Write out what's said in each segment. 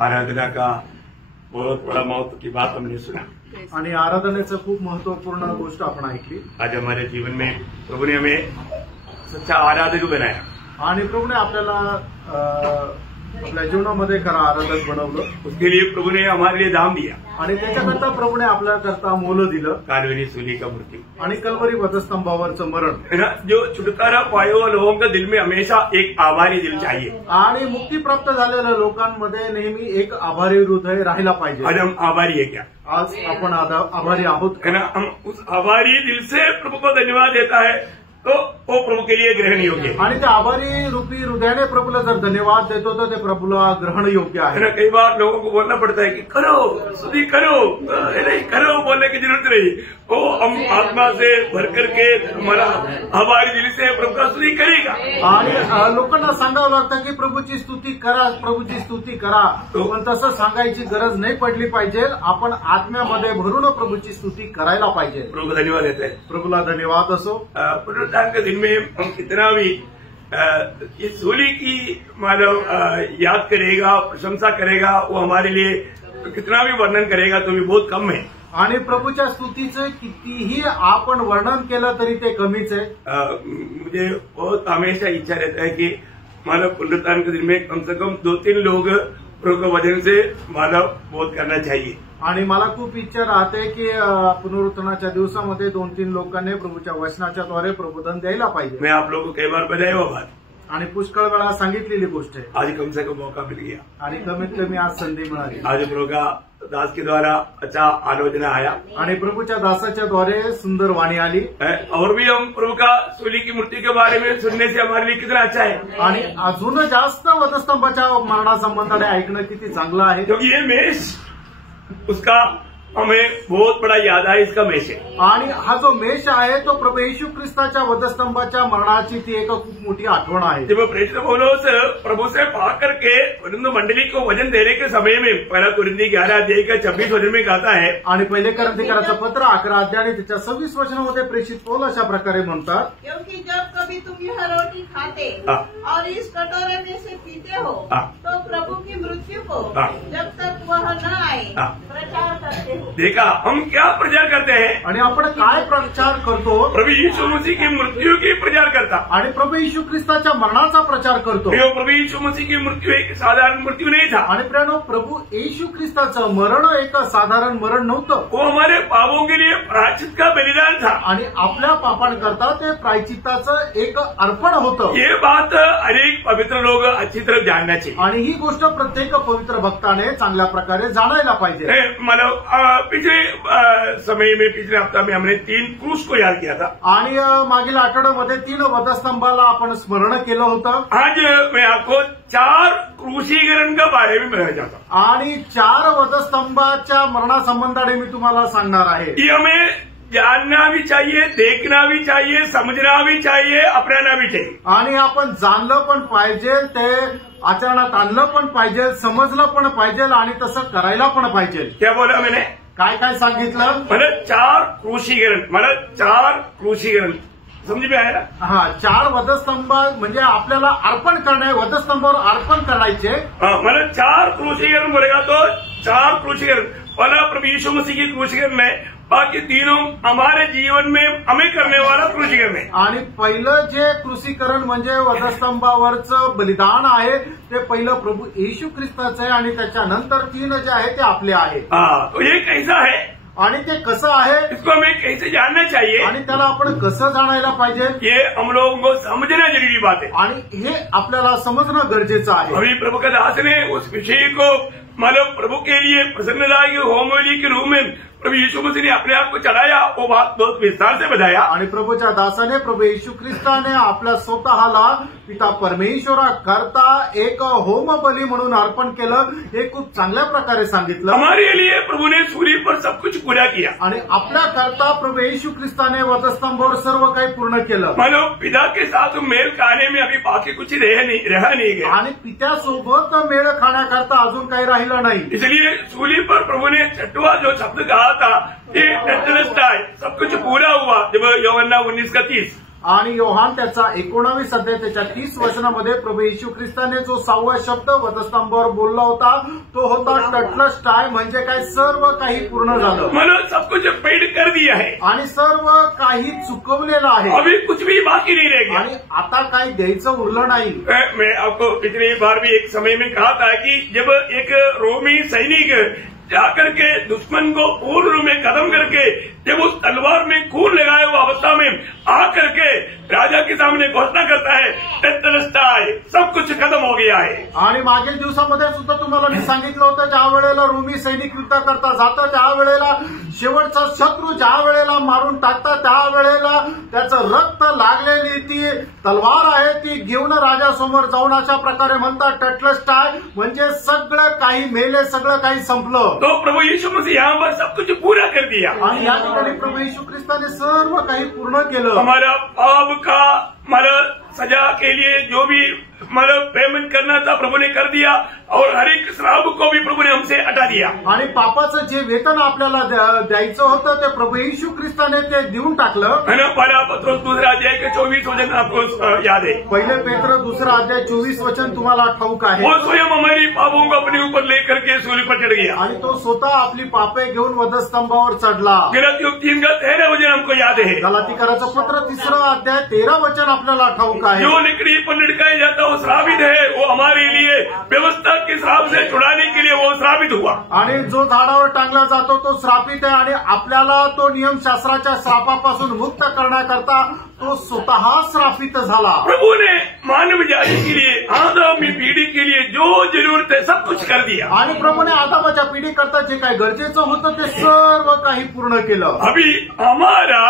आराधना का बहुत बड़ा महत्व की बात हमने सुना आणि आराधनेचं खूप महत्वपूर्ण गोष्ट आपण ऐकली। आज हमारे जीवन में प्रभु ने हमें सच्चा आराधक बनाया आणि प्रभूने आपल्याला आपल्या जीवनामध्ये खरा आराधक बनवलं। उसके लिए प्रभु ने हमारे लिए दाम दिया आणि त्याच्याकरता प्रभूने आपल्याकरता मोल दिलं। कालवरी सूली का मृत्यु आणि कल्वरी वधस्तंभावरचं मरण है ना। जो छुटकारा पाए हुए लोगों का दिल में हमेशा एक आभारी दिल चाहिए। आणि मुक्ती प्राप्त झालेल्या लोकांमध्ये नेहमी एक आभारी हृदय राहिला पाहिजे। आज हम आभारी है क्या? आज आपण आभारी आहोत है ना। हम उस आभारी दिल से प्रभु को धन्यवाद देता है तो वो प्रभु के लिए ग्रहण योग्य है। आणि त्या आभारी रूपी हृदयाने प्रभूला जर धन्यवाद देतो तर ते प्रभूला ग्रहण योग्य है आहे। ना। कई बार लोगों को बोलना पड़ता है कि करो स्तुति करो, नहीं करो बोलने की जरूरत नहीं। वो हम आत्मा से भर करके हमारा आभारी दिल से प्रभु का स्तुति करेगा। आणि लोकांना सांगावं लागतं की प्रभूची स्तुती करा, प्रभूची स्तुती करा, पण तसं सांगायची गरज नाही पडली पाहिजे। आपण आत्म्यामध्ये भरून प्रभूची स्तुती करायला पाहिजे। प्रभु धन्यवाद देते हैं। प्रभूला धन्यवाद असो। पुनरुत्थान के दिन में हम कितना भी इस सूली की मानव याद करेगा, प्रशंसा करेगा, वो हमारे लिए कितना भी वर्णन करेगा तो भी बहुत कम है। आणि प्रभूच्या स्तुतीचं कितीही आपण वर्णन केलं तरी ते कमीच आहे। मुझे बहुत हमेशा इच्छा रहता है कि मानव पुनरुत्थान के दिन में कम से कम 2-3 लोग प्रभु के वचन से मानव बोध करना चाहिए। आणि मला खूप इच्छा राहते की पुनरुत्थानाच्या दिवसामध्ये 2-3 लोकांनी प्रभूच्या वचनाच्या द्वारे प्रबोधन द्यायला पाहिजे। मैं आप लोगों को कई बार बताया वो बात आणि पुष्कळ वेळा सांगितलेली गोष्ट आहे। आज कम से कम मौका मिल गया आणि कमीत कमी आज संधी मिळाली। आज प्रभु का दास के द्वारा अच्छा आलोचना आया आणि प्रभूच्या दासाच्या द्वारे सुंदर वाणी आली। और भी हम प्रभु का सूली की मूर्ति के बारे में सुनने से हमारे लिए कितना अच्छा है। आणि अजून जास्त वधस्तंभाच्या मरणासंबंधाने ऐकणं किती चांगलं आहे। क्योंकि ये मेष उसका हमें बहुत बड़ा याद है, इसका मेष है। आणि हा जो मेष आहे तो प्रभू येशू ख्रिस्ताच्या वधस्तंभाच्या मरणाची ती एक खूप मोठी आठवण आहे। जब प्रेरित पौलुस प्रभु से पा करके कुरिन्थ मंडली को वचन देने के समय में पहला कुरिन्थी 11 अध्याय का 26 वचन में कहता है। आणि पहिले कुरिन्थीकराचं पत्र 11 अध्याय आणि त्याच्या 26 वचनामध्ये प्रेषित पौल अशा प्रकारे म्हणतात, क्योंकि जब कभी तुम यह रोटी खाते और इस कटोरे में से पीते हो तो प्रभु की मृत्यु को जब तक वह न आए प्रचार करते हो। देखा हम क्या प्रचार करते हैं आणि आपण काय प्रचार करतो? प्रभु यीशु मसीह की मृत्यु की प्रचार करता आणि प्रभू येशू ख्रिस्ताच्या मरणाचा प्रचार करतो। प्रभु यीशु मसीह की मृत्यु एक साधारण मृत्यू नहीं था। आणि प्रियानो प्रभू येशू ख्रिस्ताचं मरण एक साधारण मरण नव्हतं। वो हमारे पापों के लिए प्रायश्चित का बलिदान था। आणि आपल्या पापांकरता ते प्रायश्चित्ताचं एक अर्पण होतं। ये बात अनेक पवित्र लोग अच्छी तरह जानना चाहिए। आणि ही गोष्ट प्रत्येक पवित्र भक्ताने चांगल्या प्रकारे जाणायला पाहिजे। मतलब पिछले समय में पिछले हफ्ता में हमने 3 क्रूस को याद किया था। आणि मागील आठवड्यामध्ये 3 वधस्तंभाला आपण स्मरण केलं होतं। आज मैं आपको 4 क्रूसीकरण के बारे में बताना चाहता हूँ। आणि 4 वधस्तंभाच्या मरणासंबंधाने मी तुम्हाला सांगणार आहे। ये हमें जानना भी चाहिए, देखना भी चाहिए, समझना भी चाहिए, अपनाना भी चाहिए। आणि आपण जाणलं पण पाहिजे, ते आचरणात आणलं पण पाहिजे, समजलं पण पाहिजे आणि तसं करायला पण पाहिजे। क्या बोला मैंने? काय काय सांगितलं? मला 4 क्रूसीकरण, मला 4 क्रूसीकरण समझ में आया ना? हा 4 वधस्तंभ म्हणजे आपल्याला अर्पण करणे, वधस्तंभावर अर्पण करायचे। मला 4 क्रूसीकरण बोलेगा तो 4 क्रूसीकरण। पहला प्रभु यीशु मसीह की क्रूसीकरण है, बाकी तीनों हमारे जीवन में हमें करने वाला क्रूसीकरण है। आणि पहिलं जे क्रूसीकरण म्हणजे वधस्तंभावरचं बलिदान आहे ते पहिलं प्रभू येशू ख्रिस्ताचं आहे आणि त्याच्यानंतर 3 जे आहे ते आपले आहे। तो ये कैसा है आणि ते कसं आहे, इसको हमें कैसे जानना चाहिए आणि त्याला आपण कसं जाणायला पाहिजे, ये हम लोगों को समझना जरूरी बात है। आणि हे आपल्याला समजणं गरजेचं आहे। अभी प्रभु का दास ने उस विषय को मतलब प्रभु के लिए प्रसन्नता की होमबलि के रूप में प्रभु यीशु मसीह ने अपने आप को चढ़ाया, वो बात बहुत विस्तार से बताया। आणि प्रभूच्या दासाने प्रभू येशू ख्रिस्ताने आपल्या स्वतःला पिता परमेश्वराकरता एक होम बली म्हणून अर्पण केलं, हे खूप चांगल्या प्रकारे सांगितलं। हमारे लिए प्रभु ने सूली पर सब कुछ पूरा किया। आणि आपल्या करता प्रभू येशू ख्रिस्ताने वधस्तंभावर सर्व काही पूर्ण केलं। मानो पिता के साथ मेल खाने में अभी बाकी कुछ रह नहीं गया। आणि पित्यासोबत मेळ खाण्याकरता अजून काही राहिलं नाही। इसलिए सूली पर प्रभु ने 6वां जो शब्द कहा था, ये टेटनस्टाई, सब कुछ पूरा हुआ। जब यूहन्ना 19:30 आणि योहान त्याचा 19 अध्याय त्याच्या 30 वचनामध्ये प्रभू येशू ख्रिस्ताने जो 6वा शब्द वधस्तंभावर बोलला होता तो होता तटलष्टाय, म्हणजे काय सर्व काही पूर्ण झालं, मतलब सब कुछ पेड कर दिया है आणि सर्व काही चुकवलेलं आहे, अभी कुछ भी बाकी नहीं रह गया। आणि आता काही द्यायचं उरलं नाही। मैं आपको पिछली बार भी एक समय में कहा था कि जब एक रोमी सैनिक जाकर के दुश्मन को पूर्ण रूप में खत्म करके जब उस तलवार में खून लगाए हुए अवस्था में आकर के राजा के सामने घोषणा करता है तटलष्टाय, सब कुछ खत्म हो गया है। आणि मागील दिवसामध्ये सुद्धा तुम्हाला मी सांगितलं होतं, ज्या वेळेला रोमी सैनिक युद्ध करता जातं त्यावेळेला शेवटचा शत्रू ज्या वेळेला मारून टाकतात त्यावेळेला त्याचं रक्त लागलेली ती तलवार आहे ती घेऊन राजासमोर जाऊन अशा प्रकारे म्हणतात तटलष्टाय, म्हणजे सगळं काही मेले, सगळं काही संपलं। तो प्रभु यीशु मसीह यहाँ पर सब कुछ पूरा कर दिया। आणि या ठिकाणी प्रभू येशू ख्रिस्ताने सर्व काही पूर्ण केलं। हमारा पाप का मतलब सजा के लिए जो भी मतलब पेमेंट करना था प्रभु ने कर दिया, और हर एक श्राप को भी प्रभु ने हमसे हटा दिया। आणि पापाचं जे वेतन आपल्याला द्यायचं होतं ते प्रभु येशू ख्रिस्ताने ते देऊन टाकलं। है ना, पहला पत्रोस 2 अध्याय के 24 वचन आपको याद है। पहिले पेत्र 2 अध्याय 24 वचन तुम्हाला ठाऊक आहे। वो स्वयं हमारी पापों को अपने ऊपर लेकर के सूली पर चढ़ गया, आणि तो स्वतः आपली पापे घेऊन वधस्तंभावर चढला। गलातियों 3 का 13 वचन हमको याद है। गलातीकराचं पत्र 3 अध्याय 13 वचन आपल्याला ठाऊक आहे। जो लकड़ी पर लटकाया जाता वो श्रापित है, वो हमारे लिए व्यवस्था के श्राप से छुड़ाने के लिए वो श्रापित हुआ। आणि जो झाडावर टांगला जातो तो श्रापित आहे, आणि आपल्याला तो नियमशास्त्राच्या श्रापापासून मुक्त करण्याकरता तो स्वतः श्रापित झाला। प्रभु ने मानव जाति के लिए, आदमी पीढ़ी के लिए जो जरूरत है सब कुछ कर दिया। आणि प्रभूने आदामाच्या पिढी करता जे काही गरजेचं होतं ते सर्व काही पूर्ण केलं। अभी हमारा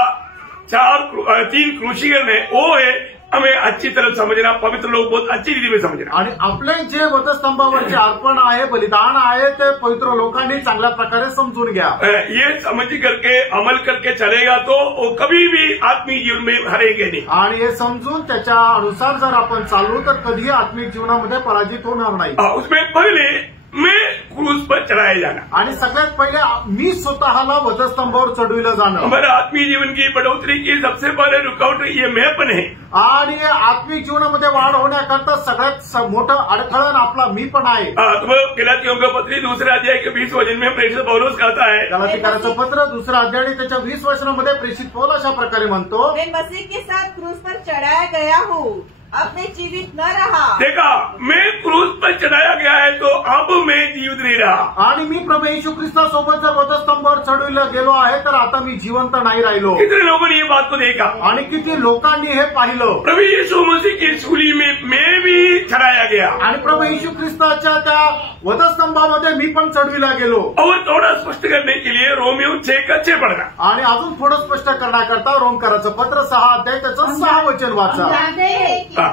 3 क्रूशियल है, वो है हमें अच्छी तरह समझना, पवित्र लोग बहुत अच्छी रीति में समझना। आणि आपले जे वधस्तंभावरचे अर्पण आहे, बलिदान आहे, ते पवित्र लोकांनी चांगल्या प्रकारे समजून घ्या। ये समझ करके अमल करके चलेगा तो वो कभी भी आत्मिक जीवन में हारेंगे नहीं। आणि हे समजून त्याच्या अनुसार जर आपण चाललो तर कधीही आत्मिक जीवनामध्ये पराजित होणार नाही। उसमें पहले मैं क्रूस पर चढ़ाया जाना, आणि सगळ्यात पहिले मी स्वतःला वधस्तंभावर चढविलं जाणं। हमारा आत्मिक जीवन की बढ़ोतरी की सबसे पहले रुकावट ये मैंपन है। आणि आत्मिक जीवनामध्ये वाढ होण्याकरता सगळ्यात मोठं अडथळण आपला मी पण आहे। तो गलातियों का पत्री 2 अध्याय के 20 वचन में प्रेषित पौलुस कहता है, गलातीकराचं पत्र 2 अध्याय त्याच्या 20 वचनामध्ये प्रेषित पौल अशा प्रकारे म्हणतो, मैं मसीह के साथ क्रूस पर चढ़ाया गया हूँ, अब मैं जीवित न रहा। देखा, मैं क्रूस पर चढ़ाया गया है तो अब मैं जीवित नहीं रहा। आणि मी प्रभू येशू ख्रिस्तासोबत जर वधस्तंभावर चढविला गेलो आहे तर आता मी जिवंत नाही राहिलो। कितने लोगों ने ये बात को देखा, आणि किती लोकांनी हे पाहिलं। प्रभु यीशु मसीह की सूली में मैं भी चढ़ाया गया, आणि प्रभू येशू ख्रिस्ताच्या त्या वधस्तंभामध्ये मी पण चढविला गेलो। और थोड़ा स्पष्ट करने के लिए रोमियो 6 का 6 पढ़ना। आणि अजून थोडं स्पष्ट करण्याकरता रोमकराचं पत्र 6 अध्याय त्याचं 6 वचन वाचा।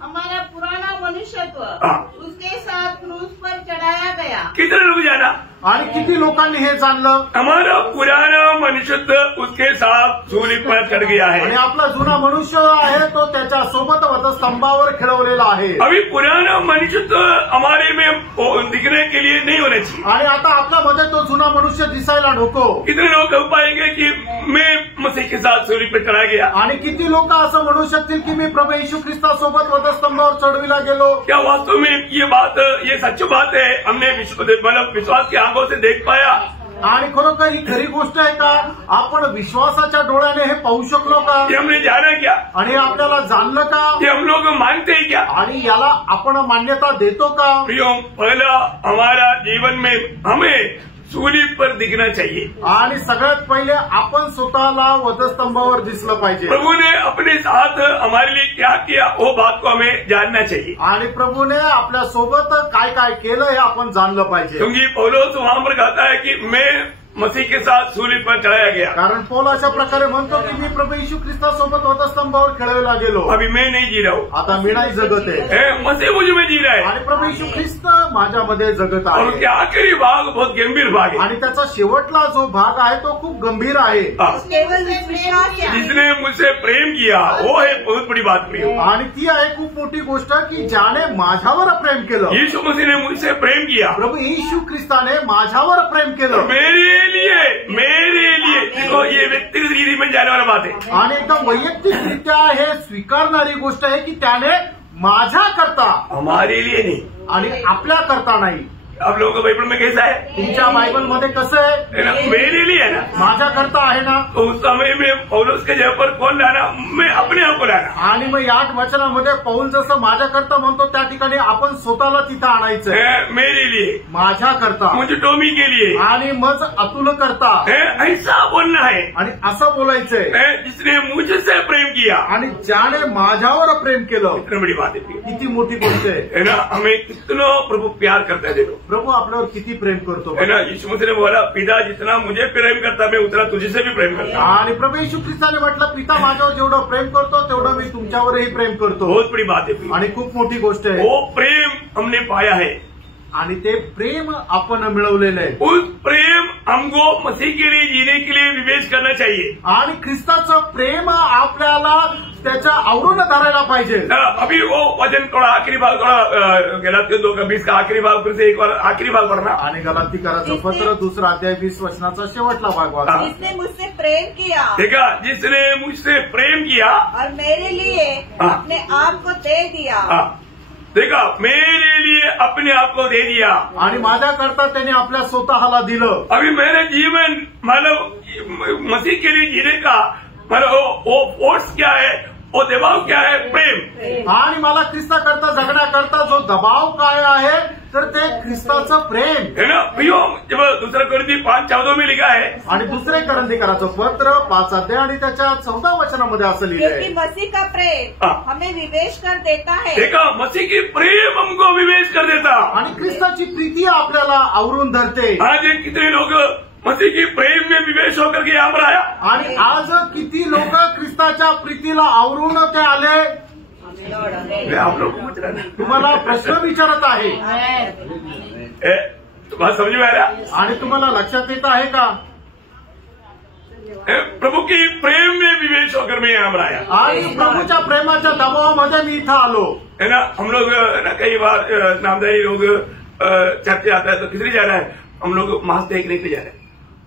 हमारा पुराना मनुष्यत्व उसके साथ क्रूस पर चढ़ाया गया। कितने लोग जाना, आणि किती लोकांनी हे जाणलं, हमारा पुराना मनुष्यत्व उसके साथ सूली पर चढ़ गया है। आणि आपला जुना मनुष्य आहे तो त्याच्या सोबत वधस्तंभावर खेळवलेला आहे। अभी पुराना मनुष्यत्व हमारे में दिखने के लिए नहीं होना चाहिए, आणि आता आपल्यामध्ये तो जुना मनुष्य दिसायला नको। कितने लोग कह पाएंगे कि मैं मसीह के साथ सूली पर चढ़ा गया, आणि किती लोक असं म्हणू शकतील की मी प्रभू येशू ख्रिस्तासोबत वधस्तंभावर चढविला गेलो। क्या वास्तव में ये सच्ची बात है? हमने विश्वास की आंखों से देख पाया, आणि खरोखर ही खरी गोष्ट आहे का? आपण विश्वासाच्या डोळ्याने हे पाहू शकलो का? ये हमने जाना क्या? आणि आपल्याला जाणलं का? ये हम लोग मानते हैं क्या? आणि याला आपण मान्यता देतो का? प्रियो, पहला हमारा जीवन में हमें सूली पर दिखना चाहिए, आणि सगळ्यात पहिले आपण स्वतःला वधस्तंभावर दिसलं पाहिजे। प्रभु ने अपने साथ हमारे लिए क्या किया वो बात को हमें जानना चाहिए, आणि प्रभूने आपल्या सोबत काय काय केलं हे आपण जाणलं पाहिजे। क्योंकि पौलुस वहां पर कहता है कि मैं मसीह के साथ सूली पर चढ़ाया गया, कारण पौल अशा प्रकारे म्हणतो की मी प्रभू येशू ख्रिस्तासोबत वधस्तंभावर खेळवला गेलो। अभी मैं नहीं जी रहा हूँ, आता मी नाही जगत आहे, मसीह मुझ में जी रहा है। आणि प्रभू येशू ख्रिस्त माझ्यामध्ये जगत और आहे उसके आखिरी भाग बहुत गंभीर भाग है। आणि त्याचा शेवटला जो भाग आहे तो खूप गंभीर आहे केवल विश्वास किया जिसने मुझसे प्रेम किया वो है बहुत बड़ी बात प्रिय। आणि ती आहे खूप मोठी गोष्ट की ज्याने माझ्यावर प्रेम केलं यीशु मसीह ने मुझसे प्रेम किया प्रभू येशू ख्रिस्ताने माझ्यावर प्रेम केलं मेरे लिए देखो ये व्यक्तिगत रीति में जाने वाला बात है। आणि एकदम वैयक्तिकरित्या हे स्वीकारणारी गोष्ट आहे की त्याने माझ्या करता हमारे लिए नहीं। आणि आपल्या करता नाही। आप लोगों का बाइबल में कैसा है? तुमच्या बायबलमध्ये कसं है ना, आहे मेरे लिए है ना, माझ्या करता आहे ना। तो उस समय में पौलुस के जगह पर कौन लाना? मैं अपने आप को लाना। आणि मग या वचनामध्ये पौल जसं माझ्या करता म्हणतो त्या ठिकाणी आपण स्वतःला तिथं आणायचं है मेरे लिए, माझ्या करता मुझे टोमी के लिए आणि मग अतुल करता है, ऐसा बोलना है। आणि असं बोलायचंय है जिसने मुझसे प्रेम किया, आणि ज्याने माझ्यावर प्रेम केलं। इतनी बड़ी बात है किती मोठी गोष्ट आहे है ना। हमें कितना प्रभु प्यार करता है। देखो प्रभू आपल्यावर किती प्रेम करतो है ना, यीशु मसीह ने बोला पिता जितना मुझे प्रेम करता मैं उतना तुझसे भी प्रेम करता। आणि प्रभू येशू ख्रिस्ताने म्हटलं पिता माझ्यावर जेवढं प्रेम करतो तेवढं मी तुमच्यावरही प्रेम करतो। बहुत बड़ी बात है आणि खूप मोठी गोष्ट आहे वो प्रेम हमने पाया है आणि ते प्रेम आपण मिळवलेलं आहे। उस प्रेम हमको मसीह के लिए जीने के लिए विवेच करना चाहिए। आणि ख्रिस्ताचं प्रेम आपल्याला त्याच्या आवरून धरायला पाहिजे। अभी वो वचन थोड़ा आखिरी भाग थोड़ा गलातियों 2:20 का आखिरी भाग फिर से एक बार आखिरी भाग पढ़ना। आणि गलातीकराचं पत्र 2 अध्याय 20 वचनाचा शेवटला भाग वाचा। जिसने मुझसे प्रेम किया देखा, जिसने मुझसे प्रेम किया और मेरे लिए अपने आप को दे दिया। देखा, मेरे लिए अपने आप को दे दिया आणि माझ्या करता त्याने आपल्या स्वतःला दिलं। अभी मेरे जीवन मतलब मसीह के लिए जीने का मतलब वो फोर्स क्या है, वो दबाव क्या है? प्रेम। आणि मला ख्रिस्ता करता जगण्याकरता जो दबाव काय आहे तर ते ख्रिस्ताचं प्रेम है ना। भैया जब दूसरा कोरिन्थी 5:14 में लिखा है, आणि दुसरे करंथीकराचं पत्र 5 अध्याय आणि त्याच्या 14 वचनामध्ये असं लिहिलंय क्योंकि मसीह का प्रेम हमें विवेश कर देता है। देखा, मसीह की प्रेम हमको विवेच कर देता। आणि ख्रिस्ताची प्रीती आपल्याला आवरून धरते। आज कितने लोग मसीह की प्रेम में विवेश होकर के यहाँ पर आया, आणि आज किती लोक ख्रिस्ताच्या प्रीतीला आवरून ते आले। मैं आप लोग को पूछ रहा हूं। तुम्हाला प्रश्न विचारत आहे तुम्हारा समझ में आ रहा? आणि तुम्हाला लक्षात येत आहे का? प्रभु की प्रेम में विवेश होकर मैं यहाँ पर आया। आणि प्रभूच्या प्रेमाच्या दबावामध्ये मी इथं आलो। है ना, हम लोग ना कई बार नामदारी लोग चर्च जाता है तो किसने जाना है? हम लोग मांस देखने के लिए जा रहे हैं।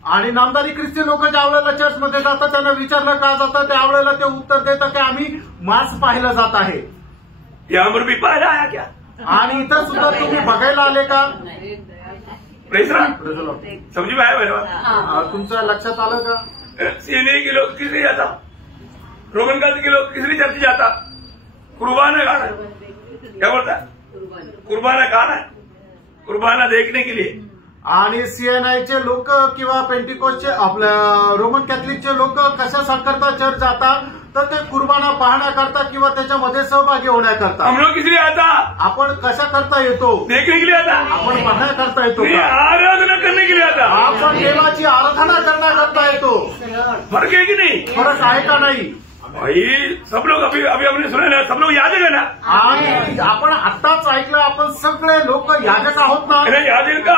आणि नामदारी ख्रिस्ती लोक ज्या वेळेला चर्चमध्ये जातात त्यांना विचारलं का जातं त्यावेळेला ते उत्तर देतात की आम्ही मांस पाहायला जात आहे। यहाँ पर भी पाहायला आया क्या? आणि इथं सुद्धा तुम्ही बघायला आले का? समझ में आया मेरे बात? तुमच्या लक्षात आलं का? सीएनए के लोग किसने जाता? रोमन कैथोलिक के लोग किसने चर्च जाता? कुर्बाना खाना, क्या बोलता है? कुर्बाना खाना, कुर्बाना देखने के लिए। आणि सीएनआयचे लोक किंवा पेंटिकोसचे आपल्या रोमन कॅथलिकचे लोक कशाकरता चर्च जातात तर ते कुर्बाना पाहण्याकरता किंवा त्याच्यामध्ये सहभागी होण्याकरता। हम लोग किसलिए आता? आपण कशाकरता येतो? देखने के लिए आता। आपण पाहण्याकरता येतो नहीं, का? आराधना करने के लिए आता। आपण देवाची आराधना करण्याकरता येतो। फर्क है कि नहीं? फरक आहे का नाही? भाई सब लोग अभी अभी हमने सुना ना, सब लोग याजक है ना। आणि आपण आत्ताच ऐकलं आपण सगळे लोक याजक आहोत ना। याजक का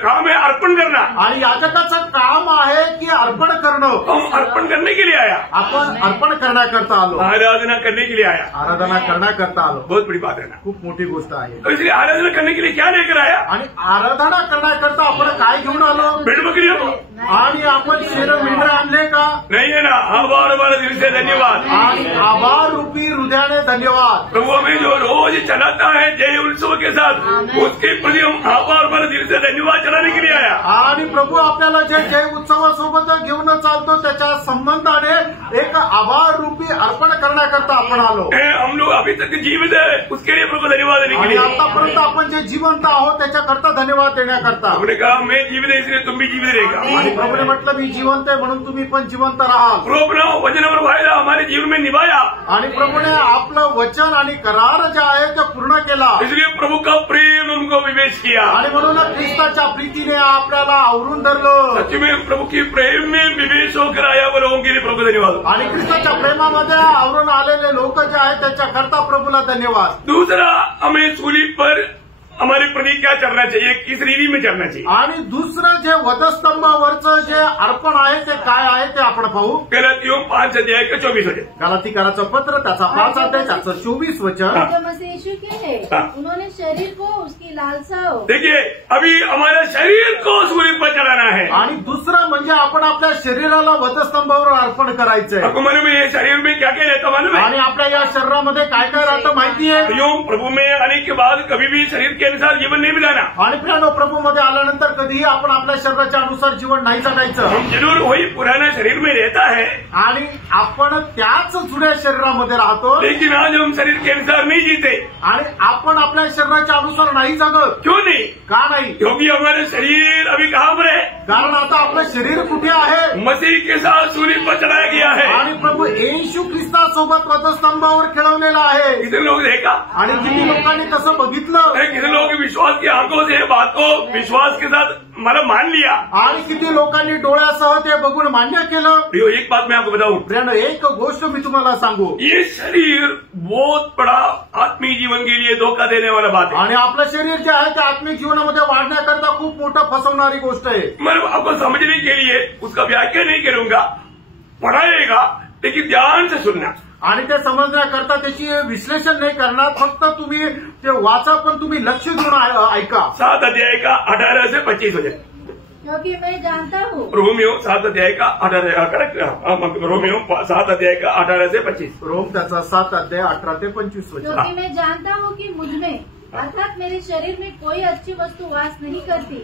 काम है अर्पण करना। आणि याजकाचं काम आहे की अर्पण करणं। हम अर्पण करने के लिए आया, आपण अर्पण करण्याकरता आलो, आराधना करने के लिए आया। आराधना करण्याकरता आलो। बहुत बड़ी बात है ना, खूप मोठी गोष्ट आहे। तो इसलिए आराधना करने के लिए क्या लेकर आया? आणि आराधना करण्याकरता आपण काय घेऊन आलो? भेड़ बकरियों को। आणि आपण शेर मेंढर आणले का? नहीं है ना। आभार वाला दिल से धन्यवाद। आणि आभार रूपी हृदयाने धन्यवाद। प्रभु हमें जो रोज चलाता है जय उत्सव के साथ, उसके प्रति हम आभार वाला दिल से धन्यवाद चलाने के लिए आया। आणि प्रभू आपल्याला जे जय उत्सवासोबत घेऊन चालतो त्याच्या संबंधाने एक आभार रूपी अर्पण करण्याकरता आपण आलो। हम लोग अभी तक जीवित है, उसके लिए प्रभु धन्यवाद देने के आणि लिए। आतापर्यंत आपण जे जिवंत आहोत त्याच्याकरता धन्यवाद देण्याकरता। हमने कहा मैं जीवित है इसलिए तुम भी जीवित रहेगा। आणि प्रभूने म्हटलं मी जिवंत आहे म्हणून तुम्ही पण जिवंत राहाल। प्रभु वचनावर वायदा हमारे जीवन में निभाया। आणि प्रभूने आपलं वचन आणि करार जे आहे ते पूर्ण केला। इसलिए प्रभु का प्रेम हमको विवेच किया। आणि म्हणून ख्रिस्ताच्या प्रीतीने आपल्याला आवरून धरलं। सच में प्रभु की प्रेम में विवेच होकर आया वो लोगों के लिए प्रभु धन्यवाद। आणि ख्रिस्ताच्या प्रेमामध्ये आवरून आलेले लोक जे आहेत त्याच्याकरता प्रभूला धन्यवाद। दूसरा, हमें सूली पर हमारे प्रति क्या चलना चाहिए, किस रीति में चलना चाहिए। आणि दुसरं जे वधस्तंभावरचं जे अर्पण आहे ते काय आहे ते आपण पाहू. गलातियों 5:24 वचन. गलातीकाराचं पत्र त्याचा 5 अध्याय त्याचं 24 वचन. जो मसीह यीशु के हैं उन्होंने शरीर को उसकी लालसाओं. देखिए अभी हमारे शरीर को सूली पर चढ़ाना है. आणि दुसरं म्हणजे आपण आपल्या शरीराला वधस्तंभावर अर्पण करायचंय. आपको मालूम है ये शरीर में क्या क्या रहता मालूम है. आणि आपल्या या शरीरामध्ये काय काय राहतं माहितीये. प्रियो प्रभु में आने के बाद कभी भी शरीर के अनुसार जीवन नहीं बिताना. आणि प्रियानो प्रभूमध्ये आल्यानंतर कधीही आपण आपल्या शरीराच्या अनुसार जीवन नाही जगायचं. हम जरूर वही पुराना शरीर में रहता है आणि आपण त्याच जुन्या शरीरामध्ये राहतो. लेकिन आज हम शरीर के अनुसार नहीं जीते. आणि आपण आपल्या शरीराच्या अनुसार नाही जगत. क्यों नहीं. का नाही. क्योंकि हमारे शरीर अभी कहाँ पर है. कारण आता आपलं शरीर कुठे आहे. मसीह के साथ सूली पर चढ़ाया गया है. आणि प्रभू येशू ख्रिस्तासोबत वधस्तंभावर खेळवलेला आहे. कितने लोग देखा. आणि किती लोकांनी तसं बघितलं. कितने लोग विश्वास की आंखों से बात को विश्वास के साथ मतलब मान लिया. आणि किती लोकांनी डोळ्यासह ते बघून मान्य केलं. प्रियो एक बात मैं आपको बताऊं. प्रियानो एक गोष्ट मी तुम्हाला सांगू. ये शरीर बहुत बड़ा आत्मिक जीवन के लिए धोखा देने वाला बात है. आणि आपलं शरीर जे आहे ते आत्मिक जीवनामध्ये वाढण्याकरता खूप मोठं फसवणारी गोष्ट आहे. मैं आपको समझने के लिए उसका व्याख्या नहीं करूंगा, पढ़ाएगा लेकिन ध्यान से सुनना. आणि ते समजण्याकरता त्याची विश्लेषण नाही करणार. फक्त तुम्ही ते वाचा पण तुम्ही लक्ष देऊन ऐका. 7 अध्याय का 18 से 25 वचन. क्योंकि मैं जानता हूँ. रोमियो 7 अध्याय का 18 करेक्ट. रोमियो 7 अध्याय का 18 से 25. रोम त्याचा 7 अध्याय 18 ते 25 वचन. क्योंकि मैं जानता हूँ कि मुझ में अर्थात मेरे शरीर में कोई अच्छी वस्तु वास नहीं करती.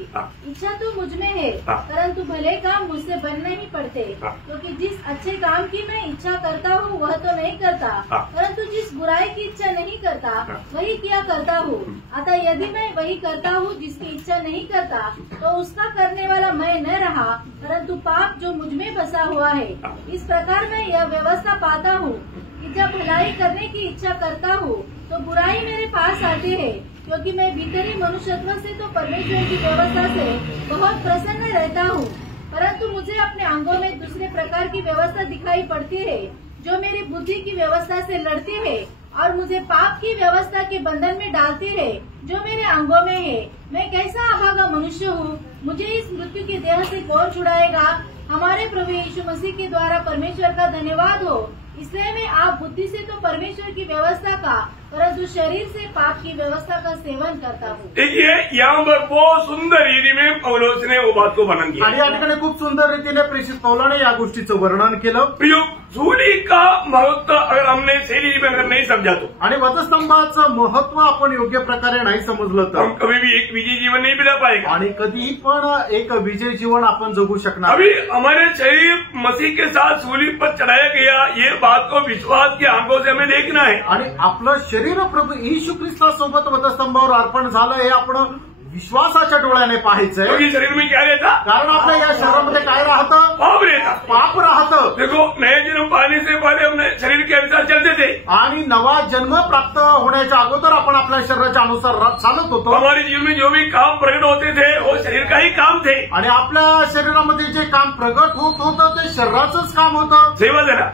इच्छा तो मुझ में है परंतु भले काम मुझसे बन नहीं पड़ते. क्योंकि जिस अच्छे काम की मैं इच्छा करता हूँ वह तो नहीं करता परंतु जिस बुराई की इच्छा नहीं करता वही किया करता हूँ. अतः यदि मैं वही करता हूँ जिसकी इच्छा नहीं करता तो उसका करने वाला मैं न रहा परंतु पाप जो मुझ में बसा हुआ है. इस प्रकार मैं यह व्यवस्था पाता हूँ कि जब भलाई करने की इच्छा करता हूँ तो बुराई मेरे पास आती है. क्योंकि मैं भीतरी मनुष्यत्व से तो परमेश्वर की व्यवस्था से बहुत प्रसन्न रहता हूँ परंतु मुझे अपने अंगों में दूसरे प्रकार की व्यवस्था दिखाई पड़ती है जो मेरी बुद्धि की व्यवस्था से लड़ती है और मुझे पाप की व्यवस्था के बंधन में डालती है जो मेरे अंगों में है. मैं कैसा अभागा मनुष्य हूँ. मुझे इस मृत्यु के देह से कौन छुड़ाएगा. हमारे प्रभु यीशु मसीह के द्वारा परमेश्वर का धन्यवाद हो. इसलिए मैं आप बुद्धि से तो परमेश्वर की व्यवस्था का परंतु शरीर से पाप की व्यवस्था का सेवन करता हूँ. देखिए यहाँ पर बहुत सुंदर रीति में पौलुस ने वो बात को वर्णन किया. आणि या ठिकाणी खूप सुंदर रीतीने प्रेषित पौलाने या गोष्टीचं वर्णन केलं. प्रियो सूली का महत्व अगर हमने सही रीति में अगर नहीं समझा तो आणि वधस्तंभाचं महत्व आपण योग्य प्रकारे नाही समजलं तर हम कभी भी एक विजयी जीवन नहीं बिता पाएगा. आणि कधी पण एक विजय जीवन आपण जगू शकणार. अभी हमारे शरीर मसीह के साथ सूली पर चढ़ाया गया ये बात को विश्वास की आंखों से हमें देखना है. आणि आपलं शरीर प्रभू येशू ख्रिस्तासोबत वधस्तंभावर अर्पण झालं हे आपण विश्वासाच्या डोळ्याने पाहायचंय. क्योंकि शरीर में क्या रहता. कारण आपल्या या शरीरामध्ये काय राहतं. पाप रहता. पाप राहतं. देखो नए जन्म पाने से पहले हम शरीर के अनुसार चलते थे. आणि नवा जन्म प्राप्त होण्याच्या अगोदर आपण आपल्या शरीराच्या अनुसार चालत होतो. हमारे जीवन में जो भी काम प्रकट होते थे वो शरीर का ही काम थे. आणि आपल्या शरीरामध्ये जे काम प्रगट होत होतं ते शरीराचंच काम होतं. सेवा देना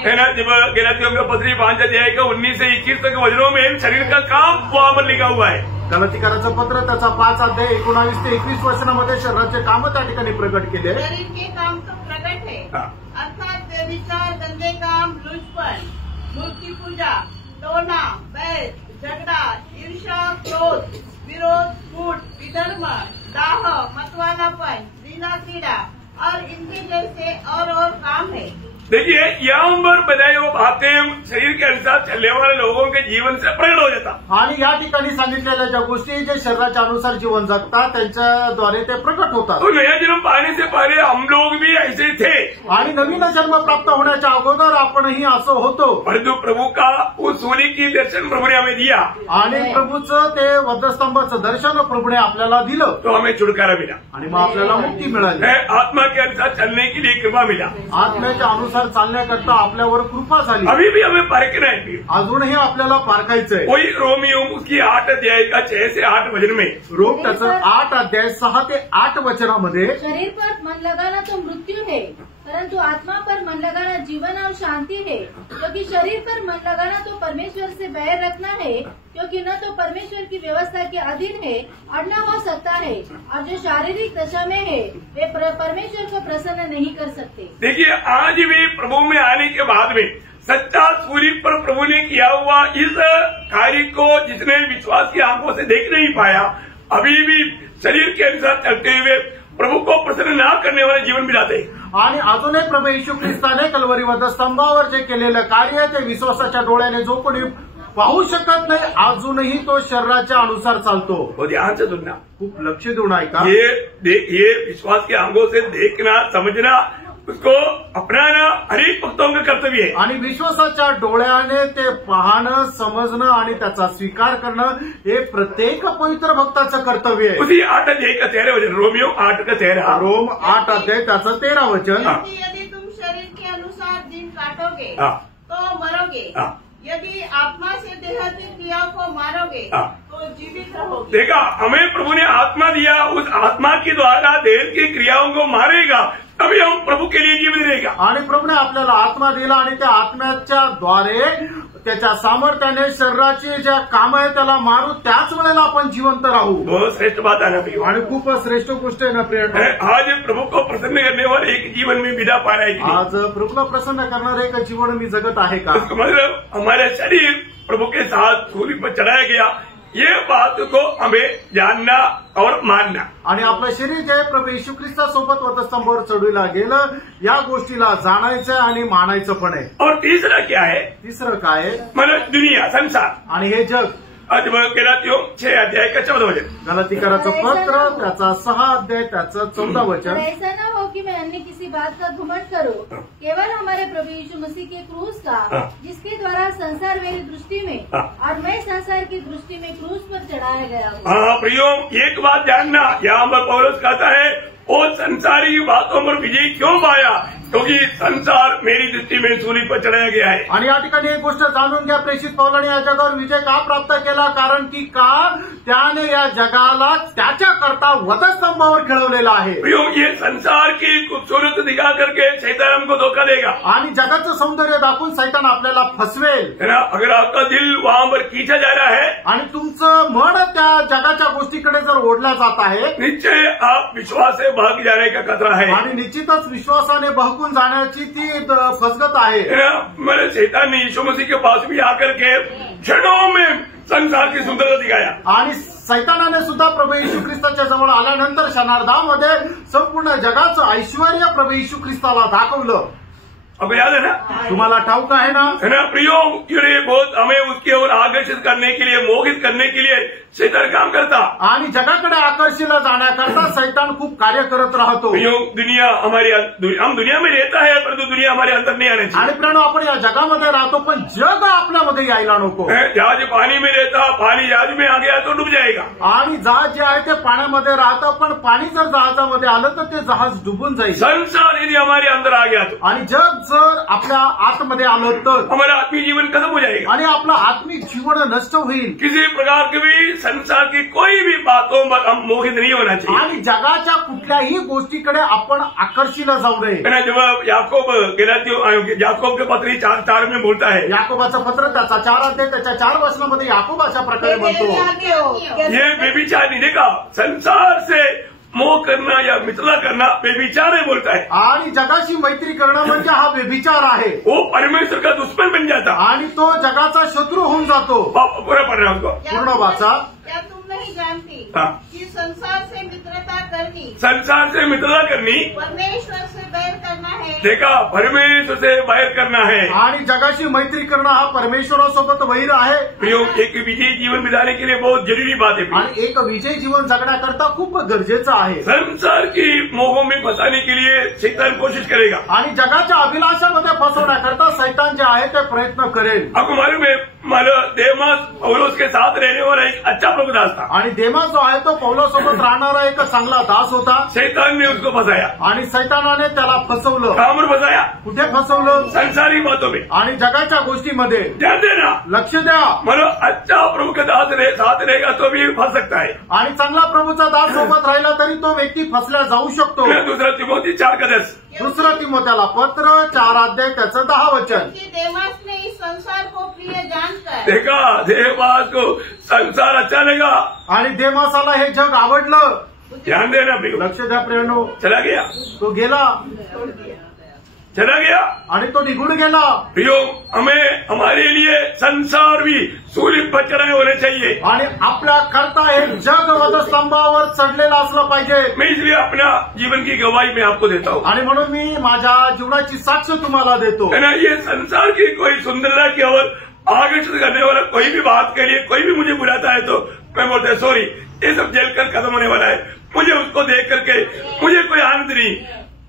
है ना. जब गलातियों का पत्री 5 अध्याय का 19 से 21 तक वचनों में शरीर का काम वहां पर लिखा हुआ है. गलातीकाराचं पत्र त्याचा 5 अध्याय 19 ते 21 वचनामध्ये शरीराचे काम त्या ठिकाणी प्रगट केले. शरीर के काम तो प्रकट है अर्थात विचार गंदे काम, लुचपन, मूर्ति पूजा, टोना, बैर, झगड़ा, ईर्ष्या, क्रोध, विरोध, फूट, विधर्म, दाह, मतवालापन, रीना कीड़ा और इनके जैसे और काम है. देखिए यहाँ पर बताई वो बातें शरीर के अनुसार चलने वाले लोगों के जीवन से प्रकट हो जाता. आणि या ठिकाणी सांगितलेल्या ज्या गोष्टी जे शरीराच्या अनुसार जीवन जगतात त्यांच्याद्वारे ते प्रकट होतात. तो नया जन्म पाने से पहले हम लोग भी ऐसे थे. आणि नवीन जन्म प्राप्त होण्याच्या अगोदर आपणही असं होतो. परंतु प्रभु का उस सूली की दर्शन प्रभु ने हमें दिया. आणि प्रभूचं ते वधस्तंभाचं दर्शन प्रभूने आपल्याला दिलं. तो हमें छुटकारा मिला. आणि मग आपल्याला मुक्ती मिळाली. आत्मा के अनुसार चलने के लिए कृपा मिला. आत्म्याच्या अनुसार चालण्याकरता आपल्यावर कृपा झाली. अभी भी हमें परखना है. अजूनही आपल्याला पारखायचंय. वही रोमियो की 8 अध्याय का 6 से 8 वचन में रोम त्याचं 8 अध्याय 6 ते 8 वचनामध्ये शरीर पर मन लगाना तो मृत्यु है परंतु आत्मा पर मन लगाना जीवन और शांति है, क्योंकि शरीर पर मन लगाना तो परमेश्वर से बैर रखना है, क्योंकि न तो परमेश्वर की व्यवस्था के अधीन है और न हो सकता है, और जो शारीरिक दशा में है वे परमेश्वर को प्रसन्न नहीं कर सकते। देखिए, आज भी प्रभु में आने के बाद में सच्चा सूर्य पर प्रभु ने किया हुआ इस कार्य को जिसने विश्वास की आंखों से देख नहीं पाया, अभी भी शरीर के अनुसार चलते हुए प्रभु को प्रसन्न न करने वाले जीवन बिताते। आणि अजूनही प्रभू येशू ख्रिस्ताने कल्वरीवद्ध स्तंभावर जे केलेलं कार्य ते विश्वासाच्या डोळ्याने जो कोणी पाहू शकत नाही, अजूनही तो शरीराच्या अनुसार चालतो। वो ध्यान से सुनना, खूप लक्ष देऊन ऐका। ये विश्वास की आंखों से देखना, समझना, उसको अपनाना हरेक भक्तों का कर्तव्य है। आणि विश्वासाच्या डोळ्याने ते पाहणं, समजणं आणि त्याचा स्वीकार करणं हे प्रत्येक पवित्र भक्ताचं कर्तव्य आहे। उसी 8 अध्याय का 13 वचन, रोमियो 8 का 13, रोम 8 अध्याय त्याचं 13 वचन। यदि तुम शरीर के अनुसार दिन काटोगे तो मरोगे, यदि आत्मा से देह की क्रियाओं को मारोगे तो जीवित रहोगे। देखा, हमें प्रभु ने आत्मा दिया, उस आत्मा के द्वारा देह की क्रियाओं को मारेगा, तभी हम प्रभु के लिए जीवित रहेगा। आणि प्रभूने आपल्याला आत्मा दिला आणि त्या आत्म्याच्या द्वारे त्याच्या सामर्थ्याने शरीराची ज्या काम आहे त्याला मारू, त्याच वेळेला आपण जिवंत राहू। बहुत श्रेष्ठ बात है ना प्रिय, आणि खूप श्रेष्ठ गोष्ट आहे ना प्रिय। आज प्रभु को प्रसन्न करने वाले एक जीवन में बिता पा रहा है। आज प्रभूला प्रसन्न करणारे एक जीवन मी जगत आहे का? मतलब हमारे शरीर प्रभु के साथ सूर्य पर चढ़ाया गया, ये बात को हमें जानना और मानना। आणि आपलं शरीर जे प्रभू येशू ख्रिस्तासोबत वधस्तंभावर चढविला गेलं, या गोष्टीला जाणायचं आणि मानायचं पण आहे। और तीसरा क्या है? तिसरं काय? मतलब दुनिया, संसार आणि हे जग। आज गलातियों 6 अध्याय का 14 वचन, गलातिकराचं पत्र त्याचा 6 अध्याय त्याचं 14 वचन। ऐसा न हो कि मैं अन्य किसी बात का घमंड करूं, केवल हमारे प्रभु यीशु मसीह के क्रूस का, जिसके द्वारा संसार मेरी दृष्टि में और मैं संसार की दृष्टि में क्रूस पर चढ़ाया गया हूँ। हाँ प्रियो, एक बात जानना, यहाँ पर पौलुस कहता है वो संसारी बातों पर विजय क्यों पाया, क्योंकि संसार मेरी दृष्टि में सूर्य पर चढ़ाया गया है। आणि या ठिकाणी एक गोष्ट जाणून घ्या, प्रेषित पौलाने या जगावर विजय का प्राप्त केला, कारण की का त्याने या जगाला त्याच्याकरता वधस्तंभावर खेळवलेला आहे। प्रियो, ये संसार की खूबसूरत दिखा करके शैतान हमको धोखा देगा, आणि जगाचं सौंदर्य दाखवून शैतान आपल्याला फसवेल। है ना? अगर आपका दिल वहाँ पर खींचा जा रहा है आणि तुमचं मन त्या जगाच्या गोष्टीकडे जर ओढल्या जात आहे, निश्चय आप विश्वास से भाग जाने का खतरा है। आणि निश्चितच विश्वासाने बहकून जाण्याची ती फसगत आहे। मेरे शैतान ने यीशु मसीह के पास भी आकर के क्षणों में संसार की सुंदरता दिखाया, आणि सैतानाने सुद्धा प्रभू येशू ख्रिस्ताच्या जवळ आल्यानंतर क्षणार्धामध्ये संपूर्ण जगाचं ऐश्वर्य प्रभू येशू ख्रिस्ताला दाखवलं। अब याद है ना? तुम्हाला ठाऊक आहे ना? है ना प्रियो, ये बहुत हमें उसकी ओर आकर्षित करने के लिए, मोहित करने के लिए शैतान काम करता, आणि जगाकडे आकर्षित जाण्याकरता शैतान खूप कार्य करत राहतो। प्रियो, दुनिया हमारी, हम दुनिया में रहता है परंतु दुनिया हमारे अंदर नहीं आने चाहिए। आणि प्रियो, आपण या जगामध्ये राहतो पण जग आपल्यामध्ये यायला नको। जहाज पानी में रहता, पानी जहाज में आ गया तो डूब जाएगा, आणि जहाज जे आहे ते पाण्यामध्ये राहतं, पण पाणी जर जहाजामध्ये आलं तर ते जहाज डुबून जाईल। संसार यदि हमारे अंदर आ गया तो, आणि जग जर आपल्या आतमध्ये आलं तर हमारा आत्मीय जीवन खत्म हो जाएगा आणि आपलं आत्मिक जीवन नष्ट होईल। किसी प्रकार की भी संसार की कोई भी बातों पर हम मोहित नहीं होना चाहिए, आणि जगाच्या कुठल्याही गोष्टीकडे आपण आकर्षित जाऊ नये। जब याकोब के पत्र 4:4 में बोलता है, याकोबाचं पत्र त्याचा 4 अध्याय त्याच्या 4 वचनामध्ये याकोब अशा प्रकारे म्हणतो, ये व्यभिचार नहीं, देखा संसार से मोह करना या मित्रता करना व्यभिचार है बोलता है, आणि जगाशी मैत्री करणं म्हणजे हा व्यभिचार आहे। वो परमेश्वर का दुश्मन बन जाता, आणि तो जगाचा शत्रू होऊन जातो। पूरा पढ़ रहा हूँ, पूर्ण वाचा। क्या तुम नहीं जानती कि संसार से मित्रता करनी, संसार से मित्रता करनी परमेश्वर से बैर करना है। देखा, परमेश्वर से बैर करना है, आणि जगाशी मैत्री करणं हा परमेश्वरासोबत वैर आहे। प्रयोग एक विजयी जीवन बिताने के लिए बहुत जरूरी बात है, आणि एक विजयी जीवन जगण्याकरता खूप गरजेचं आहे। संसार की मोहों में फंसाने के लिए शैतान कोशिश करेगा, आणि जगाच्या अभिलाषामध्ये फसवण्याकरता शैतान जे आहे ते प्रयत्न करेल। आपको मालूम है, देमास पौलुस के साथ रहने वाला एक अच्छा प्रभुदास था, आणि देमास जो आहे तो पौलासोबत राहणारा एक चांगला दास होता। शैतान ने उसको फंसाया, आणि शैतानाने त्याला फसवलं। कहाँ पर फंसाया? कुठे फसवलं? संसारी बातों में आणि जगाच्या गोष्टीमध्ये। ध्यान देना, लक्ष द्या। मतलब अच्छा प्रभु के साथ रहेगा तो भी फंस सकता है, आणि चांगला प्रभूचा दास सोबत राहिला तरी तो व्यक्ती फसल्या जाऊ शकतो। दूसरा तिमोथी 4:10, दुसरं तिमोथेला पत्र 4 त्याचं 10 वचन. क्योंकि देमास ने इस संसार को प्रिय जानकर देखा, देवास को संसार अच्छा लगा आणि देमासाला हे जग आवडलं. ध्यान देना प्रियो, लक्ष द्या प्रियनो. चला गया, तो गेला चला गया आणि तो निघून गेला. प्रियो, हमें हमारे लिए संसार भी सूली पर चढ़े होने चाहिए. आणि आपल्या करता हे जग वधस्तंभावर चढलेलं असलं पाहिजे. मैं इसलिए अपना जीवन की गवाही मैं आपको देता हूँ. आणि म्हणून मी माझ्या जीवनाची साक्ष तुम्हाला देतो. है ना, ये संसार की कोई सुंदरता की और आकर्षित करने वाला कोई भी बात करिए, कोई भी मुझे बुलाता है तो मैं बोलता है सॉरी, ये सब जेल कर खत्म होने वाला है. मुझे उसको देख करके मुझे कोई आनंद नहीं,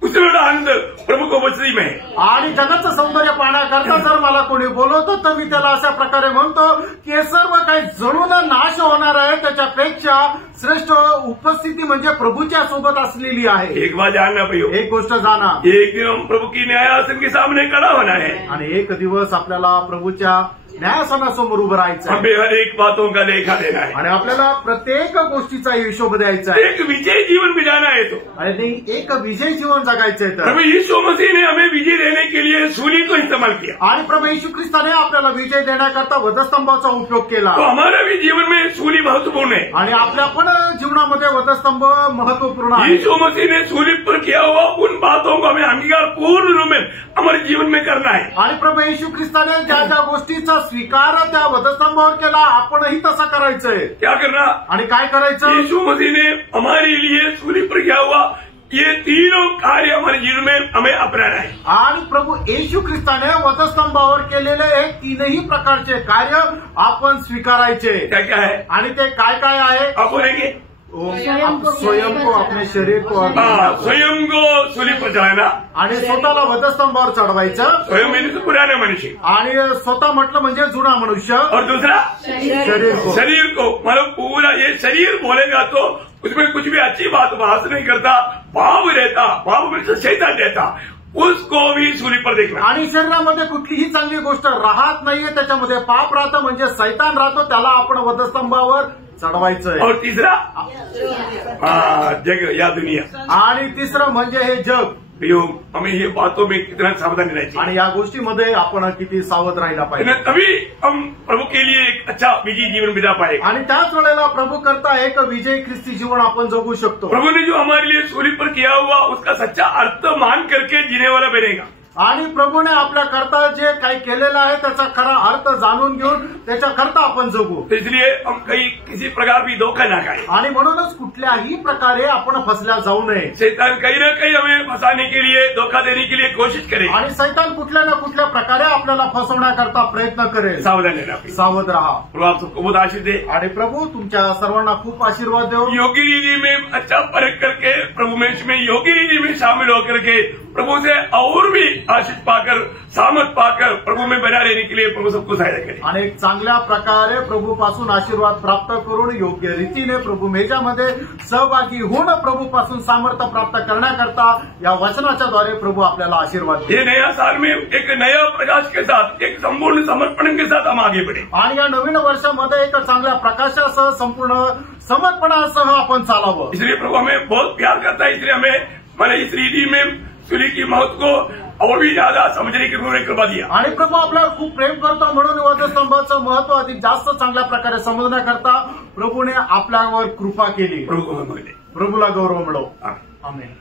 उससे बड़ा आनंद प्रभु को बचती में. आणि जगाचं सौंदर्य पाहण्याकरता जर मला कोणी बोलवतो तर मी त्याला अशा प्रकारे म्हणतो की हे सर्व काही जळून नाश होणार आहे, त्याच्यापेक्षा श्रेष्ठ उपस्थिती म्हणजे प्रभूच्या सोबत असलेली आहे. एक बात जानना प्रियो, एक गोष्ट जाणा, एक दिन हम प्रभु की न्यायासन के सामने खड़ा होना है. आणि एक दिवस आपल्याला प्रभूच्या न्यायासनासमोर उभं राहायचं आहे. हमें हर एक बातों का लेखा देना है. आणि आपल्याला प्रत्येक गोष्टीचा हिशोब द्यायचा आहे. एक विजय जीवन बिताना है. तो आणि एक विजय जीवन जगायचंय. तर प्रभु यीशु मसीह ने हमें विजय देने के लिए सूली को इस्तेमाल किया. आणि प्रभू येशू ख्रिस्ताने आपल्याला विजय देण्याकरता वधस्तंभाचा उपयोग केला. तो हमारा भी जीवन में सूली महत्वपूर्ण है. आणि आपल्या पण जीवनामध्ये वधस्तंभ महत्वपूर्ण आहे. यीशु मसीह ने सूली पर किया हुआ उन बातों को हमें अंगीकार पूर्ण रूप में हमारे जीवन में करना है. आणि प्रभू येशू ख्रिस्ताने ज्या ज्या गोष्टीचा स्वीकार त्या वधस्तंभावर केला, आपणही तसं करायचंय. क्या करना? आणि काय करायचं? यीशु मसीह ने हमारे लिए सूली पर किया हुआ ये तीनों कार्य हमारे जीवन में हमें अपनाना है. आणि प्रभू येशू ख्रिस्ताने वधस्तंभावर केलेले हे 3ही प्रकारचे कार्य आपण स्वीकारायचे. क्या क्या है? आणि ते काय काय आहे? आप बोलेंगे स्वयं को अपने शरीर को स्वयं को सूली पर चढ़ाना. आणि स्वतःला वधस्तंभावर चढवायचं. स्वयं मैंने तो पुराने मनुष्य, आणि स्वतः म्हटलं म्हणजे जुना मनुष्य. और दूसरा शरीर को मतलब पूरा ये शरीर बोलेगा तो उसमें कुछ भी अच्छी बात भाष नहीं करता, पाप रहता, पाप में से शैतान रहता, उसको भी सूली पर देखना. आणि शरीरामध्ये कुठलीही चांगली गोष्ट राहत नाहीये, त्याच्यामध्ये पाप राहतं म्हणजे सैतान राहतो, त्याला आपण वधस्तंभावर चढवायचंय. और तीसरा जग या दुनिया. आणि तिसरं म्हणजे हे जग. हमें ये बातों में कितना सावधानी रहती है. आणि या गोष्टीमध्ये आपण किती सावध राहिला पाहिजे. तभी हम प्रभु के लिए एक अच्छा विजयी जीवन बिता पाए. आणि त्याच वेळेला प्रभू करता एक विजयी ख्रिस्ती जीवन आपण जगू शकतो. प्रभु ने जो हमारे लिए सूली पर किया हुआ उसका सच्चा अर्थ मान करके जीने वाला बनेगा. आणि प्रभूने आपल्या करता जे काही केलेलं आहे त्याचा खरा अर्थ जाणून घेऊन त्याच्या करता आपण जगू. इसलिए हम कहीं किसी प्रकार भी धोखा ना खाएं. आणि म्हणूनच कुठल्याही प्रकारे आपण फसल्या जाऊ नये. शैतान कहीं ना कहीं हमें फंसाने के लिए, धोखा देने के लिए कोशिश करे. आणि सैतान कुठल्या ना कुठल्या प्रकारे आपल्याला फसवण्याकरता प्रयत्न करेल. सावधान रहना, सावध राहा. प्रभु आप सबको बहुत आशीष दे. आणि प्रभू तुमच्या सर्वांना खूप आशीर्वाद देऊ. योगी रीति में अच्छा परख करके प्रभु में इसमें योगी रीति में शामिल होकर के प्रभु से और भी आशीष पाकर, सामर्थ पाकर प्रभु में बना रहने के लिए प्रभु सबको सहायता करे. आणि चांगल्या प्रकारे प्रभूपासून आशीर्वाद प्राप्त करून योग्य रीतीने प्रभू मेजामध्ये सहभागी होऊन प्रभूपासून सामर्थ्य प्राप्त करण्याकरता या वचनाच्या द्वारे प्रभू आपल्याला आशीर्वाद दे. ये नया साल में एक नया प्रकाश के साथ, एक संपूर्ण समर्पण के साथ हम आगे बढ़े. आणि या नवीन वर्षामध्ये एक चांगल्या प्रकाशासह, संपूर्ण समर्पणासह आपण चालावं. इसलिए प्रभु हमें बहुत प्यार करता है. इसलिए हमें मैंने इस रीति में सूली की महत्व को और भी ज्यादा समझने की कृपा दिया. आणि प्रभू आपल्याला खूप प्रेम करतो म्हणून वधस्तंभाचं महत्व अधिक जास्त चांगल्या प्रकारे समजण्याकरता प्रभूने आपल्यावर कृपा केली. प्रभु को हम माने. प्रभूला गौरव मिळो. आमेन.